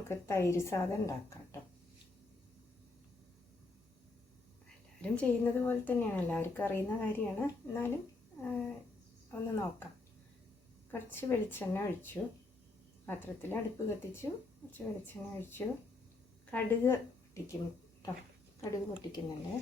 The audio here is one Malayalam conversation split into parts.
നമുക്ക് തൈര് സാദം ഉണ്ടാക്കാം കേട്ടോ. എല്ലാവരും ചെയ്യുന്നത് പോലെ തന്നെയാണ്, എല്ലാവർക്കും അറിയുന്ന കാര്യമാണ്. എന്നാലും ഒന്ന് നോക്കാം. കുറച്ച് വെളിച്ചെണ്ണ ഒഴിച്ചു, പാത്രത്തിൽ അടുപ്പ് കത്തിച്ചു, കുറച്ച് വെളിച്ചെണ്ണ ഒഴിച്ചു. കടുക് പൊട്ടിക്കും കേട്ടോ, കടുക് പൊട്ടിക്കുന്നുണ്ട്.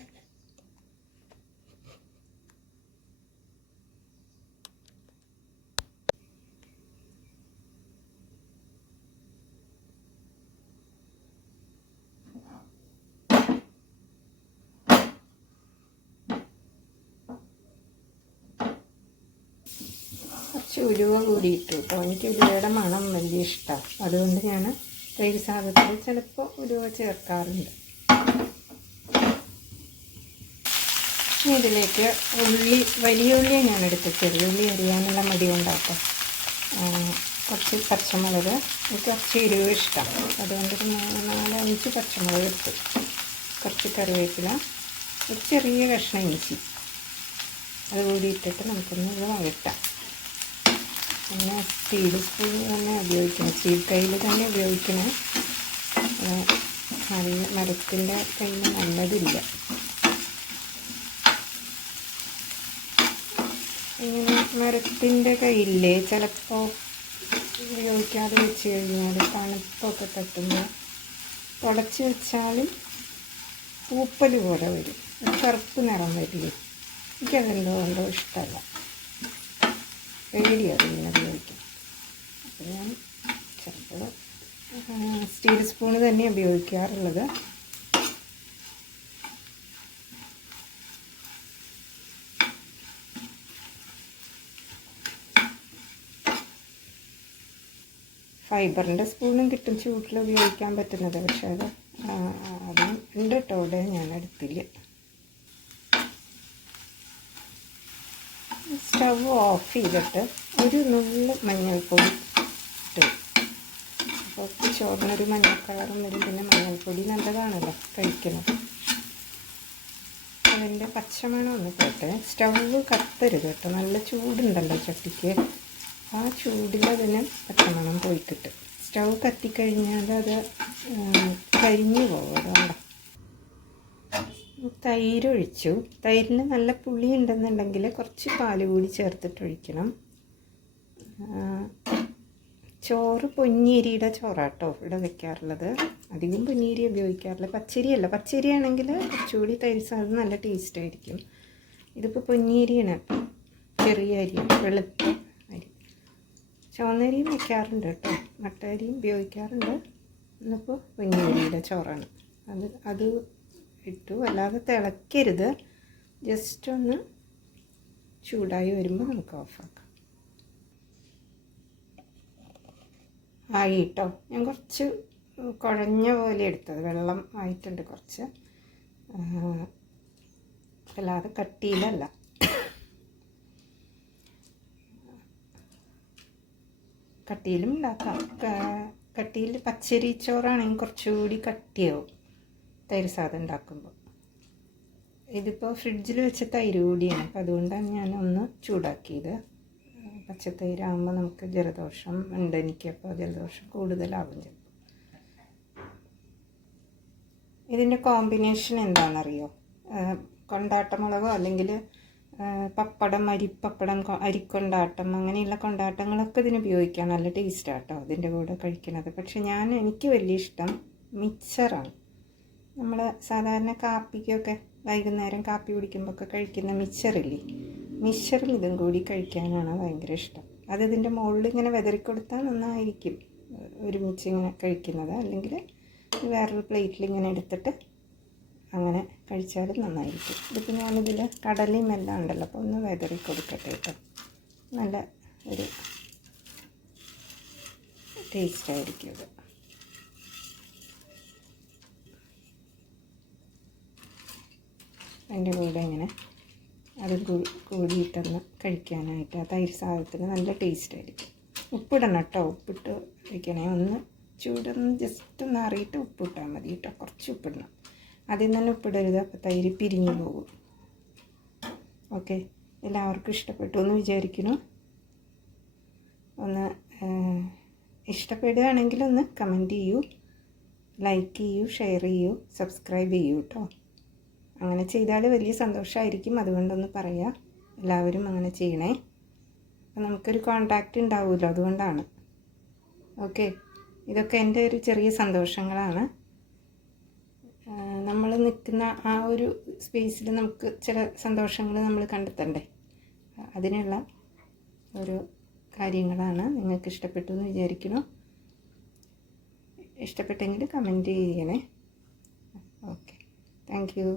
കുറച്ച് ഉലുവ കൂടി ഇട്ടു കേട്ടോ. എനിക്ക് ഉലുവയുടെ മണം വലിയ ഇഷ്ടമാണ്, അതുകൊണ്ട് ഞാൻ തൈര് സാദത്തിൽ ചിലപ്പോൾ ഉലുവ ചേർക്കാറുണ്ട്. ഇതിലേക്ക് വലിയ ഉള്ളിയെ ഞാൻ എടുത്തിട്ട് ഉള്ളി അരിയാനുള്ള മടി കൊണ്ടാക്കാം. കുറച്ച് പച്ചമുളക്, എനിക്ക് കുറച്ച് എരിവ് ഇഷ്ടം, അതുകൊണ്ട് 4-5 പച്ചമുളക് എടുത്തു. കുറച്ച് കറിവേപ്പില, ഒരു ചെറിയ കഷ്ണം ഇഞ്ചി അതുകൂടി ഇട്ടിട്ട് നമുക്കൊന്ന് ഇത് വഴറ്റാം. പിന്നെ സ്റ്റീൽ സ്പൂൺ തന്നെ ഉപയോഗിക്കണം, സ്റ്റീൽ കയ്യിൽ തന്നെ ഉപയോഗിക്കണം. നല്ല മരത്തിൻ്റെ കയ്യിൽ നല്ലതില്ല. ഇങ്ങനെ മരത്തിൻ്റെ കയ്യില്ലേ ചിലപ്പോൾ ഉപയോഗിക്കാതെ വെച്ച് കഴിഞ്ഞാൽ തണുപ്പൊക്കെ തട്ടുമ്പോൾ തുടച്ച് വെച്ചാലും പൂപ്പൽ പോലെ വരും, കറുപ്പ് നിറം വരില്ലേ. എനിക്കതെന്തോ ഇഷ്ടമല്ല, പേടിയാണ് ഇങ്ങനെ ഉപയോഗിക്കാം. അപ്പോൾ ഞാൻ ചിലപ്പോൾ സ്റ്റീൽ സ്പൂണ് തന്നെ ഉപയോഗിക്കാറുള്ളത്. ഫൈബറിൻ്റെ സ്പൂണും കിട്ടും ചൂട്ടിൽ ഉപയോഗിക്കാൻ പറ്റുന്നത്, പക്ഷേ അതും ഉണ്ട് കേട്ടോ, ഇവിടെ ഞാൻ എടുത്തില്ല. സ്റ്റവ് ഓഫ് ചെയ്തിട്ട് ഒരു നുള്ള് മഞ്ഞൾപ്പൊടി ഇട്ട്, അപ്പോൾ ചോറിനൊരു മഞ്ഞൾ കളറും വരും. പിന്നെ മഞ്ഞൾപ്പൊടി നല്ലതാണല്ലോ കഴിക്കുന്നത്. അതിൻ്റെ പച്ചമണം ഒന്ന് പോട്ടെ. സ്റ്റവ് കത്തരുത് കേട്ടോ, നല്ല ചൂടുണ്ടല്ലോ ചട്ടിക്ക്, ആ ചൂടിൽ അതിന് പച്ചമണം പോയിട്ടിട്ട്. സ്റ്റവ് കത്തിക്കഴിഞ്ഞാൽ അത് കരിഞ്ഞു പോകും. അതുകൊണ്ട് തൈര് ഒഴിച്ചു. തൈരിന് നല്ല പുളി ഉണ്ടെന്നുണ്ടെങ്കിൽ കുറച്ച് പാൽ കൂടി ചേർത്തിട്ട് ഒഴിക്കണം. ചോറ് പൊന്നിയരിയുടെ ചോറാട്ടോ ഇവിടെ വെക്കാറുള്ളത്, അധികം പൊന്നിയരി ഉപയോഗിക്കാറില്ല. പച്ചരിയല്ല, പച്ചരിയാണെങ്കിൽ കുറച്ചുകൂടി തൈര് സാധനം നല്ല ടേസ്റ്റ് ആയിരിക്കും. ഇതിപ്പോൾ പൊന്നിയരിയാണ്, ചെറിയ അരി, വെളുത്ത അരി. ചുവന്നരിയും വെക്കാറുണ്ട് കേട്ടോ, മട്ടരിയും ഉപയോഗിക്കാറുണ്ട്. ഇന്നിപ്പോൾ പൊന്നിയരിയുടെ ചോറാണ്. അത് ഇട്ടു. അല്ലാതെ തിളക്കരുത്, ജസ്റ്റ് ഒന്ന് ചൂടായി വരുമ്പോൾ നമുക്ക് ഓഫാക്കാം. ആയി കേട്ടോ, ഞാൻ കുറച്ച് കുഴഞ്ഞ പോലെ എടുത്തത്, വെള്ളം ആയിട്ടുണ്ട് കുറച്ച്, അല്ലാതെ കട്ടിയിലല്ല. കട്ടിയിലും ഉണ്ടാക്കാം. കട്ടിയിൽ പച്ചരി ചോറാണെങ്കിൽ കുറച്ചുകൂടി കട്ടിയാവും തൈര് സാദം ഉണ്ടാക്കുമ്പോൾ. ഇതിപ്പോൾ ഫ്രിഡ്ജിൽ വെച്ച തൈര് കൂടിയാണ്, അപ്പോൾ അതുകൊണ്ടാണ് ഞാനൊന്ന് ചൂടാക്കിയത്. പച്ചത്തൈരാകുമ്പോൾ നമുക്ക് ജലദോഷം ഉണ്ട് എനിക്കപ്പോൾ, ജലദോഷം കൂടുതലാവും ചിലപ്പോൾ. ഇതിൻ്റെ കോമ്പിനേഷൻ എന്താണെന്നറിയോ? കൊണ്ടാട്ടമുളകോ അല്ലെങ്കിൽ പപ്പടം, അരിപ്പപ്പടം, അരിക്കൊണ്ടാട്ടം, അങ്ങനെയുള്ള കൊണ്ടാട്ടങ്ങളൊക്കെ ഇതിന് ഉപയോഗിക്കാം. നല്ല ടേസ്റ്റാണ് കേട്ടോ അതിൻ്റെ കൂടെ കഴിക്കണത്. പക്ഷെ എനിക്ക് വലിയ ഇഷ്ടം മിക്സറാണ്. നമ്മൾ സാധാരണ കാപ്പിക്കൊക്കെ വൈകുന്നേരം കാപ്പി കുടിക്കുമ്പോഴൊക്കെ കഴിക്കുന്ന മിക്സറില്ലേ, മിക്സറും ഇതും കൂടി കഴിക്കാനാണ് ഭയങ്കര ഇഷ്ടം. അത് ഇതിൻ്റെ മുകളിൽ ഇങ്ങനെ വിതറിക്കൊടുത്താൽ നന്നായിരിക്കും ഒരുമിച്ച് ഇങ്ങനെ കഴിക്കുന്നത്. അല്ലെങ്കിൽ വേറൊരു പ്ലേറ്റിൽ ഇങ്ങനെ എടുത്തിട്ട് അങ്ങനെ കഴിച്ചാലും നന്നായിരിക്കും. ഇതിപ്പോൾ ഞാനിതിൽ കടലയും എല്ലാം ഉണ്ടല്ലോ, അപ്പോൾ ഒന്ന് വിതറി കൊടുക്കട്ടെ കേട്ടോ. നല്ല ഒരു ടേസ്റ്റായിരിക്കും ഇത്. അതിൻ്റെ കൂടെ ഇങ്ങനെ അതും കൂടിയിട്ടൊന്ന് കഴിക്കാനായിട്ട് ആ തൈര് സാദത്തിന് നല്ല ടേസ്റ്റായിരിക്കും. ഉപ്പിടണം കേട്ടോ, ഉപ്പിട്ട് വയ്ക്കണേ. ഒന്ന് ചൂടൊന്ന് ജസ്റ്റ് ഒന്ന് അറിയിട്ട് ഉപ്പിട്ടാൽ മതി കേട്ടോ, കുറച്ച് ഉപ്പിടണം. ആദ്യം തന്നെ ഉപ്പിടരുത്, അപ്പോൾ തൈര് പിരിഞ്ഞു പോകും. ഓക്കെ, എല്ലാവർക്കും ഇഷ്ടപ്പെട്ടു എന്ന് വിചാരിക്കുന്നു. ഒന്ന് ഇഷ്ടപ്പെടുകയാണെങ്കിൽ ഒന്ന് കമൻറ്റ് ചെയ്യൂ. ലൈക്ക് ചെയ്യൂ, ഷെയർ ചെയ്യൂ, സബ്സ്ക്രൈബ് ചെയ്യൂ കേട്ടോ. അങ്ങനെ ചെയ്താൽ വലിയ സന്തോഷമായിരിക്കും. അതുകൊണ്ടൊന്ന് പറയാം, എല്ലാവരും അങ്ങനെ ചെയ്യണേ. അപ്പം നമുക്കൊരു കോണ്ടാക്റ്റ് ഉണ്ടാവുമല്ലോ, അതുകൊണ്ടാണ്. ഓക്കെ, ഇതൊക്കെ എൻ്റെ ഒരു ചെറിയ സന്തോഷങ്ങളാണ്. നമ്മൾ നിൽക്കുന്ന ആ ഒരു സ്പേസിൽ നമുക്ക് ചില സന്തോഷങ്ങൾ നമ്മൾ കണ്ടെത്തണ്ടേ, അതിനുള്ള ഒരു കാര്യങ്ങളാണ്. നിങ്ങൾക്ക് ഇഷ്ടപ്പെട്ടു എന്ന് വിചാരിക്കുന്നു. ഇഷ്ടപ്പെട്ടെങ്കിൽ കമൻറ്റ് ചെയ്യണേ. Okay, thank you.